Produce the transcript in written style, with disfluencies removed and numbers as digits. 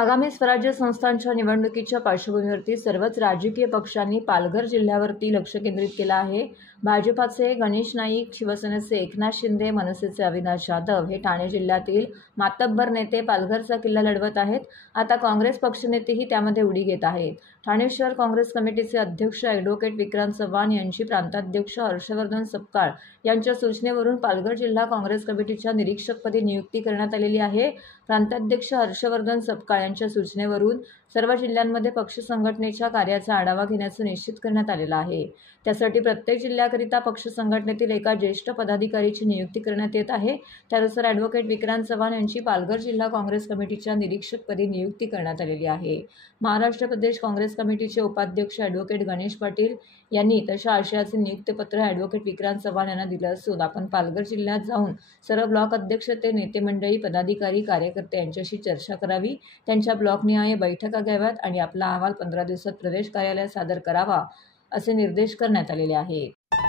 आगामी स्वराज्य संस्थांच्या निवडणुकीच्या पार्श्वभूमीवरती सर्वच राजकीय पक्षांनी पालघर जिल्ह्यावरती लक्ष केंद्रित केलं आहे। भाजपाचे गणेश नाईक, शिवसेनेचे एकनाथ शिंदे, मनसेचे अविनाश जाधव हे ठाणे जिल्ह्यातील मातब्बर नेते पालघरचा किल्ला लढवत आहेत। आता काँग्रेस पक्षनेतेही त्यामध्ये उडी घेत आहेत। ठाणे शहर काँग्रेस कमिटीचे अध्यक्ष ॲडव्होकेट विक्रांत चव्हाण यांची प्रांताध्यक्ष हर्षवर्धन सपकाळ यांच्या सूचनेवरून पालघर जिल्हा काँग्रेस कमिटीच्या निरीक्षकपदी नियुक्ती करण्यात आलेली आहे। प्रांताध्यक्ष हर्षवर्धन सपकाळ यांच्या सूचनेवरून सर्व जिल्ह्यांमध्ये पक्ष संघटनेच्या कार्याचा आढावा घेण्याचं निश्चित करण्यात आलेलं आहे। त्यासाठी प्रत्येक जिल्ह्याकरिता पक्ष संघटनेतील एका ज्येष्ठ पदाधिकारीची नियुक्ती करण्यात येत आहे। त्यानुसार ॲडव्होकेट विक्रांत चव्हाण यांची पालघर जिल्हा काँग्रेस कमिटीच्या निरीक्षकपदी नियुक्ती करण्यात आलेली आहे। महाराष्ट्र प्रदेश काँग्रेस कमिटीचे उपाध्यक्ष ॲडव्होकेट गणेश पाटील यांनी तशा आशयाचे नियुक्तीपत्र ॲडव्होकेट विक्रांत चव्हाण यांना दिलं असून आपण पालघर जिल्ह्यात जाऊन सर्व ब्लॉक अध्यक्ष ते नेते मंडळी, पदाधिकारी, कार्यकर्ते यांच्याशी चर्चा करावी, त्यांच्या ब्लॉकनिहाय बैठका घ्याव्यात आणि आपला अहवाल 15 दिवसात प्रदेश कार्यालयात सादर करावा असे निर्देश करण्यात आलेले आहेत।